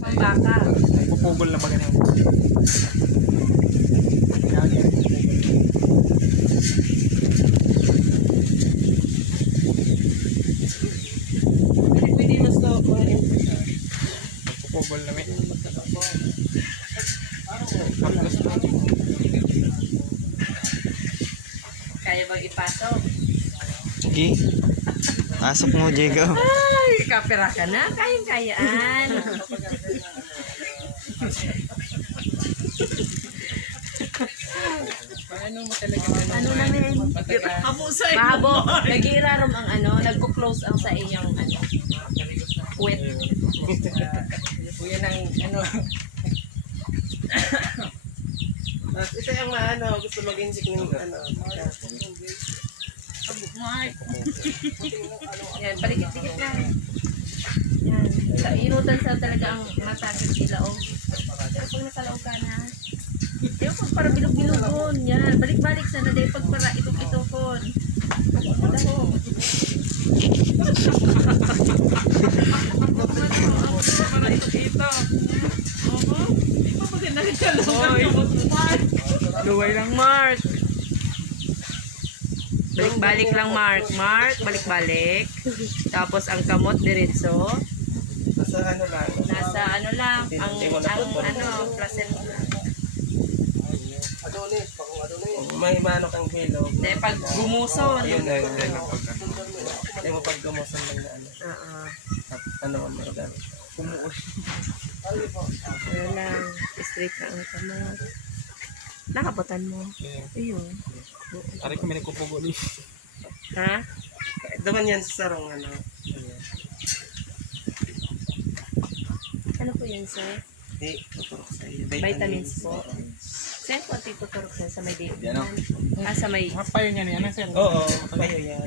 Ang baka. Pupugol na ba ganyan? Pwede mas to kuhain ko siya. Pupugol na may. Kaya bang ipasok? Sige. Pasok mo, Diego. Ay, kapera ka na. Kayang-kayaan. Ano mo talaga Ano namin? Habusay. Mahabo. Nag-iirarom ang ano. Nagko-close ang sa iyong ano. Puwet. Kuya ng ano. Tapos isa yung ano, gusto mag-inject ng ano. Yan, paligid-ligid lang. Yan. Sa inutan sa talaga ang mata sa ilaw. Pero pag nakalaw ka na, yung pag para bilog-bilogon, yan. Balik-balik sana dahil pag para itok-itokon. Ako. Para ito. Di ba maganda rin ka lang? Luway lang, Mark. Balik-balik lang, Mark. Mark, balik-balik. Tapos ang kamot diretso. Nasa ano lang. Nasa ano lang, ang placenta. Adonis, may mano kang hilo. Dahil pag gumuson. Ayun na, yun na. Hindi mo pag gumusan lang na ano. Ano mo na gamit. Kumuos. Ayun lang, straight na ang kamot. Nakabutan mo. Ayun. Aray ko may nagpupugol. Ha? Daman yan sa sarong ano. Ano po yun, sir? Tuturok sa iyo. Vitamins po. Saan po ati tuturok sa may baby? Yan o. Sa may... Mapayo niya niya na sir. Oo, payo yan.